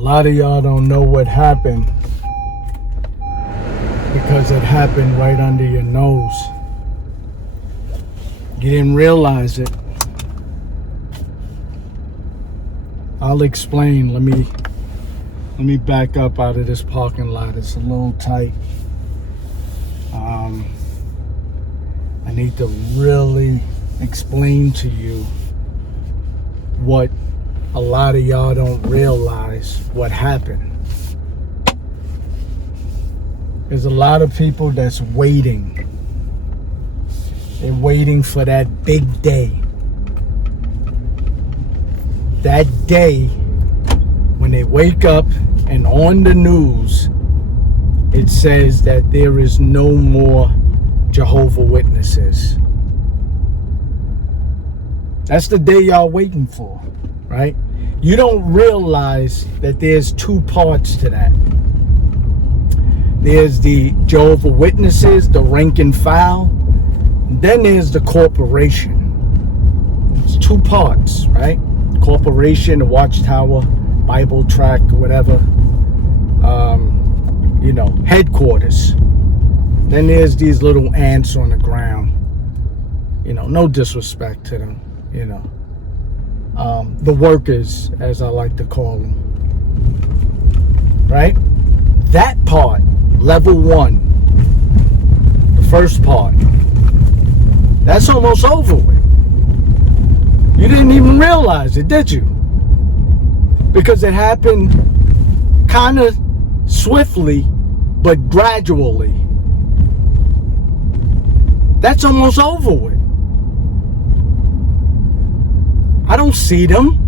lot of y'all don't know what happened because it happened right under your nose. You didn't realize it. I'll explain. Let me back up out of this parking lot. It's a little tight. I need to really explain to you what a lot of y'all don't realize what happened. There's a lot of people that's waiting. They're waiting for that big day. That day when they wake up and on the news it says that there is no more Jehovah Witnesses. That's the day y'all waiting for, right? You don't realize that there's two parts to that. There's the Jehovah Witnesses, the rank and file. Then there's the corporation. It's two parts, right? Corporation, the Watchtower, Bible tract, whatever. Headquarters. Then there's these little ants on the ground. No disrespect to them. The workers, as I like to call them. Right? That part, level one, the first part, that's almost over with. You didn't even realize it, did you? Because it happened kind of swiftly, but gradually. That's almost over with. I don't see them.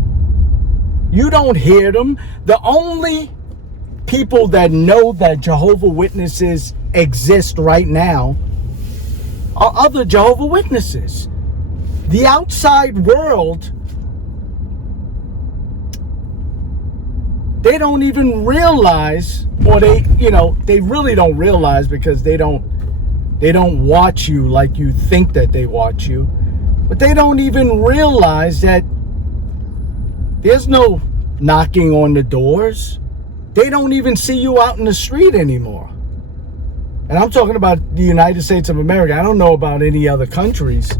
You don't hear them. The only people that know that Jehovah Witnesses exist right now are other Jehovah Witnesses. The outside world, they don't even realize, or they really don't realize because they don't watch you like you think that they watch you. But they don't even realize that there's no knocking on the doors. They don't even see you out in the street anymore. And I'm talking about the United States of America. I don't know about any other countries,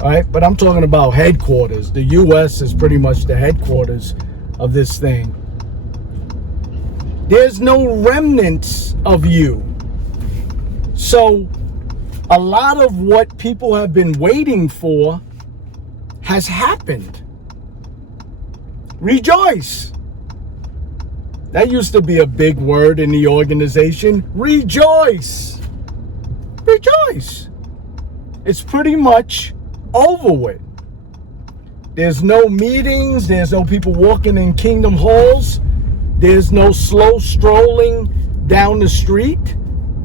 all right? But I'm talking about headquarters. The U.S. is pretty much the headquarters of this thing. There's no remnants of you. So a lot of what people have been waiting for has happened. Rejoice. That used to be a big word in the organization. Rejoice. Rejoice. It's pretty much over with. There's no meetings. There's no people walking in kingdom halls. There's no slow strolling down the street,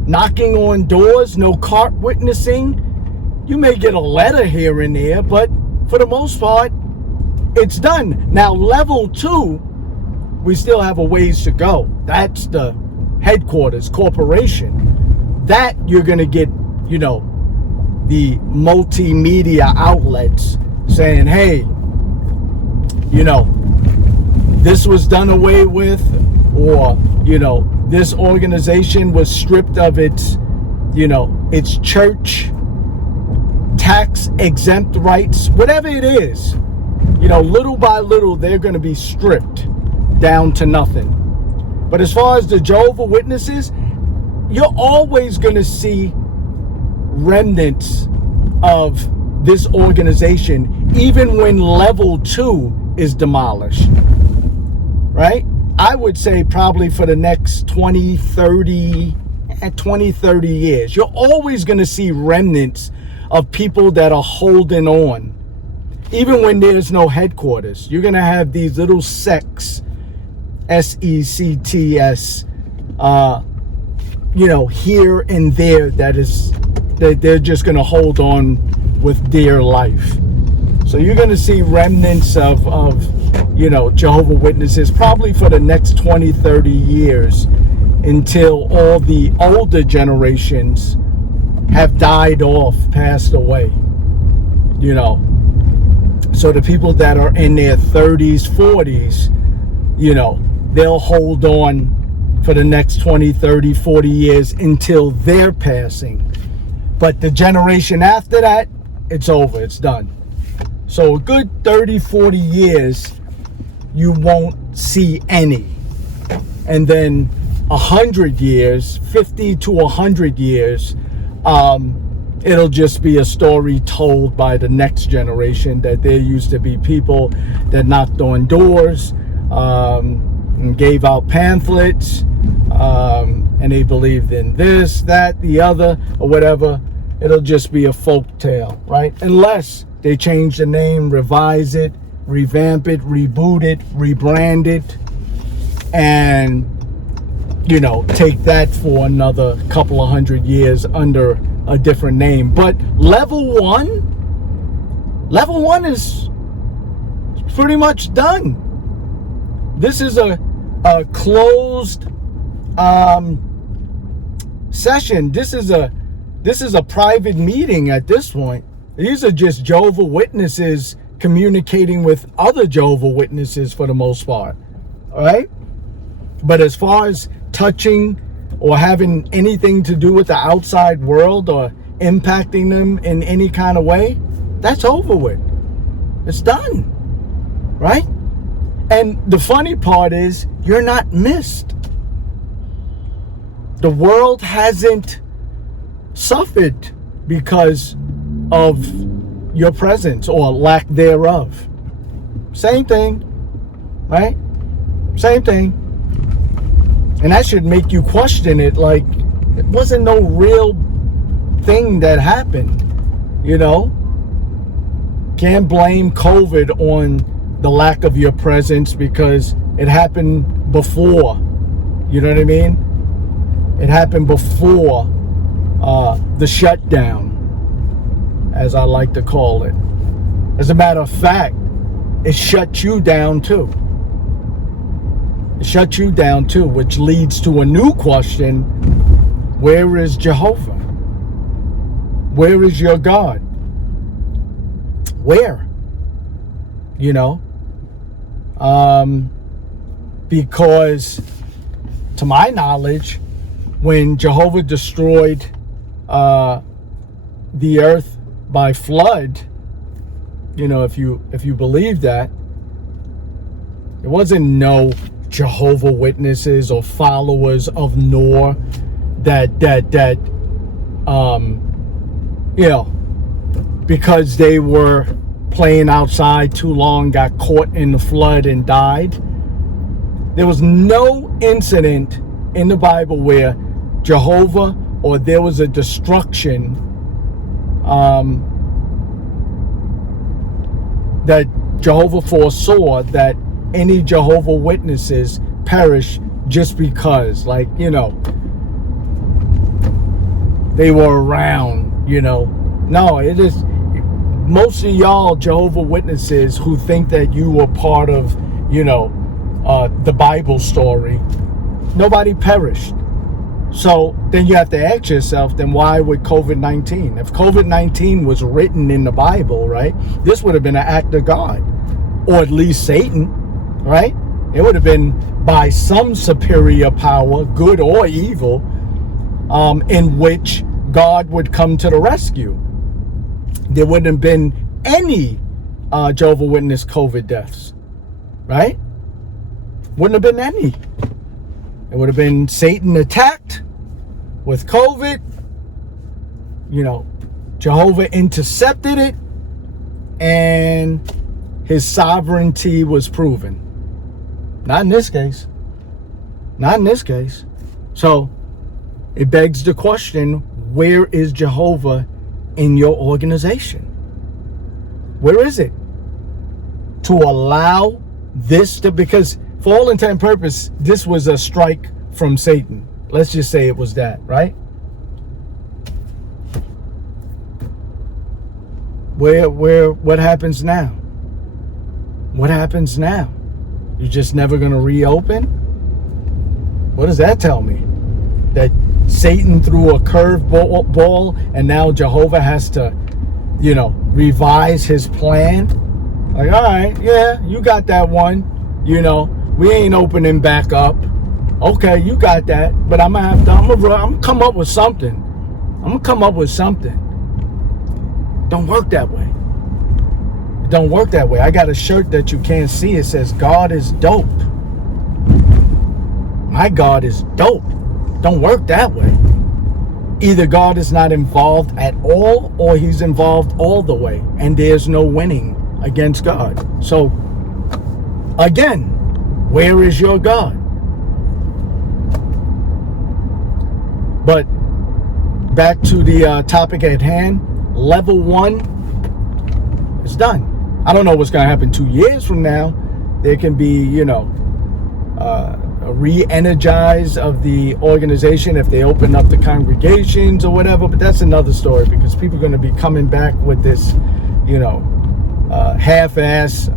knocking on doors, no cart witnessing. You may get a letter here and there, but for the most part, it's done. Now, level 2, we still have a ways to go. That's the headquarters, corporation. That you're going to get, the multimedia outlets saying, hey, this was done away with, or, this organization was stripped of its, its church tax exempt rights, whatever it is, little by little, they're going to be stripped down to nothing. But as far as the Jehovah Witnesses, you're always going to see remnants of this organization, even when level 2 is demolished, right? I would say probably for the next 20, 30 years, you're always going to see remnants of people that are holding on. Even when there's no headquarters, you're going to have these little sects, sects, here and there, that they're just going to hold on with dear life. So you're going to see remnants of Jehovah Witnesses probably for the next 20, 30 years until all the older generations have died off, passed away. So the people that are in their 30s, 40s, they'll hold on for the next 20, 30, 40 years until their passing. But the generation after that, it's over, it's done. So a good 30, 40 years, you won't see any. And then 100 years, 50 to 100 years, it'll just be a story told by the next generation that there used to be people that knocked on doors, and gave out pamphlets, and they believed in this, that, the other, or whatever. It'll just be a folk tale, right? Unless they change the name, revise it, revamp it, reboot it, rebrand it, and, you know, take that for another couple of 100 years under a different name. But level one is pretty much done. This is a closed session. This is a private meeting at this point. These are just Jehovah Witnesses communicating with other Jehovah Witnesses for the most part. All right? But as far as touching or having anything to do with the outside world or impacting them in any kind of way, that's over with. It's done. Right? And the funny part is, you're not missed. The world hasn't suffered because of your presence or lack thereof. Same thing, right? Same thing. And that should make you question it, like, it wasn't no real thing that happened, you know? Can't blame COVID on the lack of your presence because it happened before. You know what I mean? It happened before the shutdown, as I like to call it. As a matter of fact, it shut you down too. It shut you down too, which leads to a new question. Where is Jehovah? Where is your God? Where? You know? Because to my knowledge, when Jehovah destroyed the earth by flood, you know, if you believe that, it wasn't no Jehovah Witnesses or followers of Noah that you know, because they were playing outside too long, got caught in the flood and died. There was no incident in the Bible where Jehovah or there was a destruction that Jehovah foresaw that any Jehovah Witnesses perish just because, like, you know, they were around, you know. No, it is most of y'all Jehovah Witnesses who think that you were part of, you know, the Bible story. Nobody perished. So then you have to ask yourself, then why would COVID-19? If COVID-19 was written in the Bible, right, this would have been an act of God, or at least Satan, right? It would have been by some superior power, good or evil, in which God would come to the rescue. There wouldn't have been any Jehovah Witness COVID deaths, right? Wouldn't have been any. It would have been Satan attacked with COVID. You know, Jehovah intercepted it, and his sovereignty was proven. Not in this case. Not in this case. So it begs the question, where is Jehovah in your organization? Where is it? To allow this to, because for all intent and purpose, this was a strike from Satan. Let's just say it was that, right? What happens now? What happens now? You're just never going to reopen? What does that tell me? That Satan threw a curve ball and now Jehovah has to, you know, revise his plan? Like, all right, yeah, you got that one, you know, We ain't opening back up. Okay, you got that. But I'm gonna come up with something. I'm gonna come up with something. Don't work that way. It don't work that way. I got a shirt that you can't see. It says, God is dope. My God is dope. Don't work that way. Either God is not involved at all, or he's involved all the way, and there's no winning against God. So, again, where is your God? But back to the topic at hand, level 1 is done. I don't know what's going to happen 2 years from now. There can be, a re-energize of the organization if they open up the congregations or whatever. But that's another story, because people are going to be coming back with this, half-ass,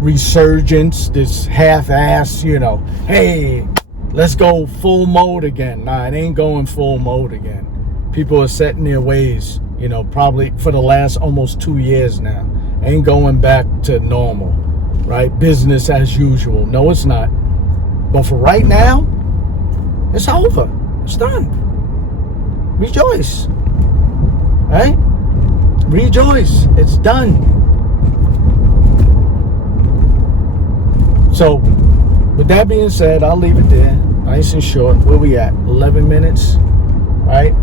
resurgence, this half-ass, hey, let's go full mode again. Nah, it ain't going full mode again. People are set in their ways, probably for the last almost 2 years now. Ain't going back to normal, right? Business as usual. No, it's not. But for right now, it's over. It's done. Rejoice. Right? Rejoice. It's done. So, with that being said, I'll leave it there. Nice and short. Where we at? 11 minutes. Right?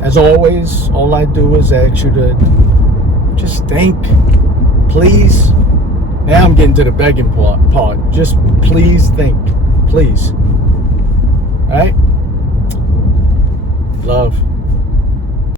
As always, all I do is ask you to just think. Please. Now I'm getting to the begging part. Just please think. Please. All right? Love.